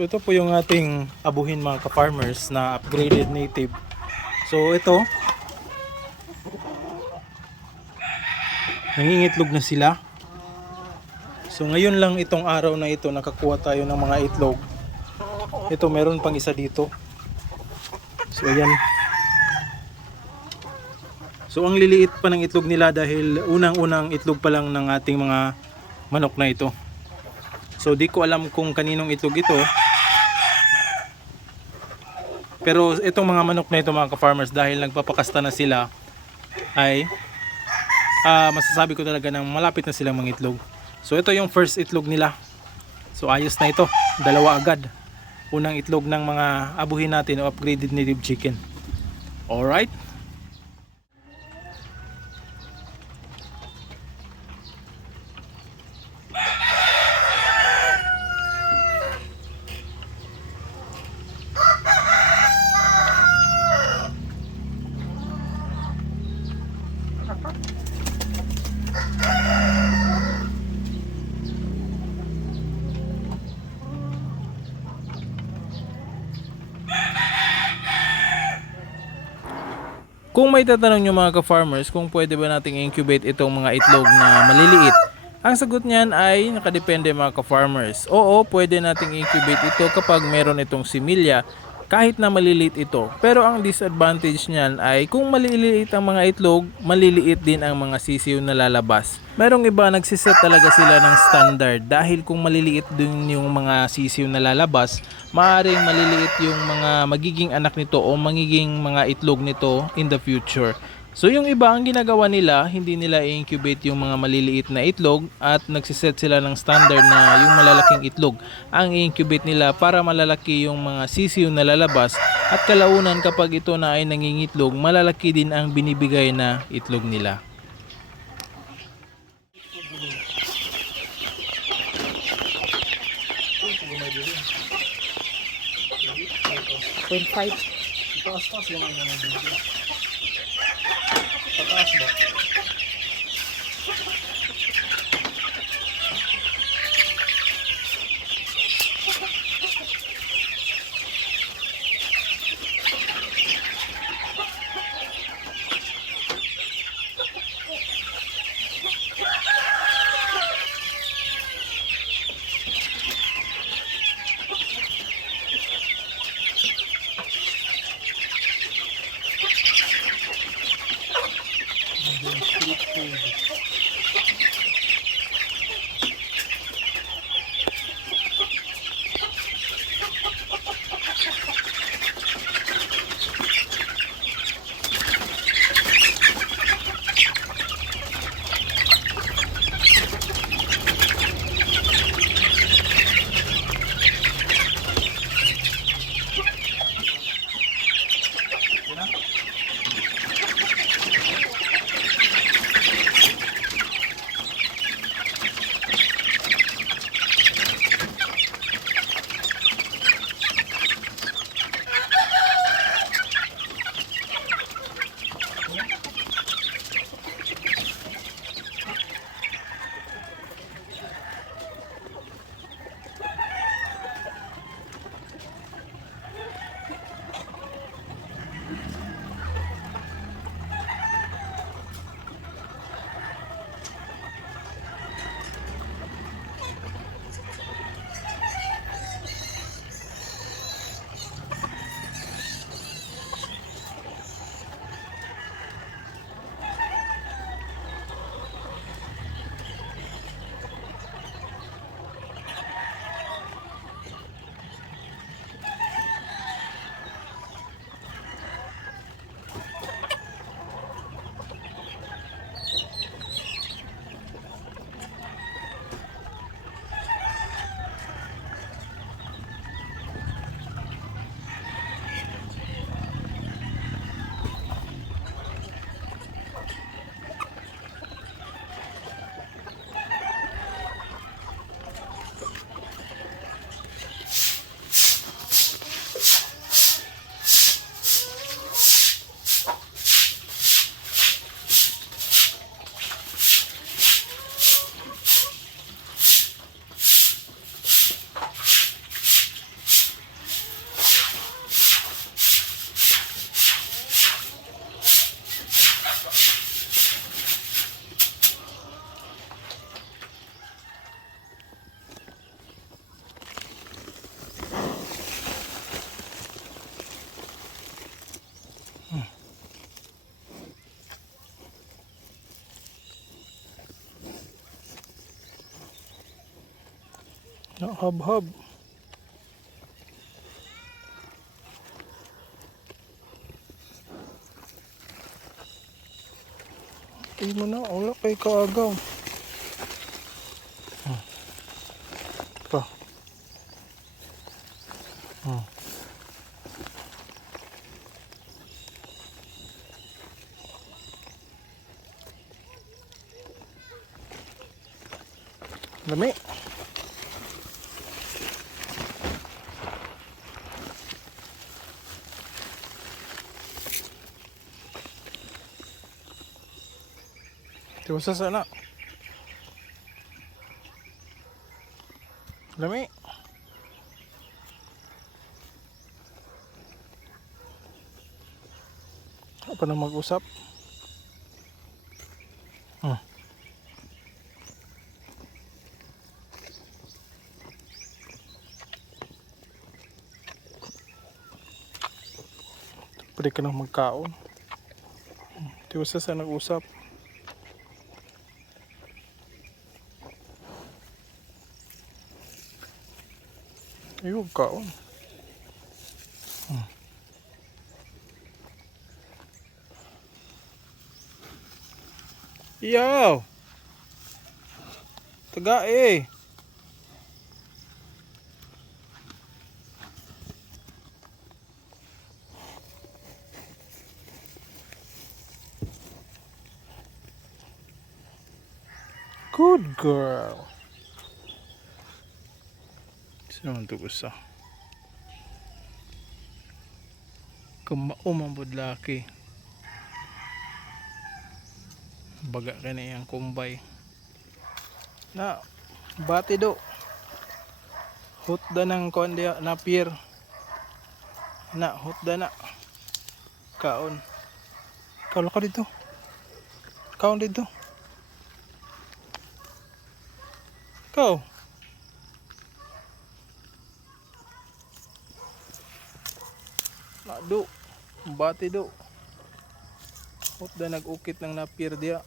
So ito po yung ating abuhin mga ka-farmers na upgraded native. So ito, nangingitlog na sila. So ngayon lang itong araw na ito nakakuha tayo ng mga itlog. Ito meron pang isa dito. So ayan. So ang liliit pa ng itlog nila dahil unang-unang itlog pa lang ng ating mga manok na ito. So di ko alam kung kaninong itlog ito. Pero itong mga manok na ito mga ka-farmers, dahil nagpapakasta na sila, ay masasabi ko talaga na malapit na silang mangitlog. So ito yung first itlog nila. So ayos na ito, dalawa agad. Unang itlog ng mga abuhin natin o upgraded native chicken. Alright. Kung may tatanong nyo mga ka-farmers kung pwede ba nating incubate itong mga itlog na maliliit, ang sagot niyan ay nakadepende mga ka-farmers. Oo, pwede nating incubate ito kapag meron itong similya kahit na maliliit ito. Pero ang disadvantage niyan ay kung maliliit ang mga itlog, maliliit din ang mga sisiw na lalabas. Merong iba nagsiset talaga sila ng standard dahil kung maliliit din yung mga sisiw na lalabas, maaaring maliliit yung mga magiging anak nito o magiging mga itlog nito in the future. So yung iba ang ginagawa nila, hindi nila i-incubate yung mga maliliit na itlog at nagsiset sila ng standard na yung malalaking itlog ang i-incubate nila para malalaki yung mga sisiw na lalabas at kalaunan kapag ito na ay nangingitlog, malalaki din ang binibigay na itlog nila. Taas-taas lang ang mga video. Pataas ba? Hab-hab. Ay mo na, wala kay kaagaw. Pa. Lami. Tiwasa sana. Lami. Apa na mag-usap? Pwede ka nang magkaon. Tiwasa sa nag-usap. Ayaw kaon. Iyaw! Taga eh! Good girl! Sino man ito gusto? Kumaumambod laki. Baga ka na yung kumbay. Na, bati do. Hutda ng kondiya na pier. Na, hutda na. Kaon. Kaon ka dito. Kaon dito. Kau. Na do. Bati do. Hutda nag-ukit ng na pier diya.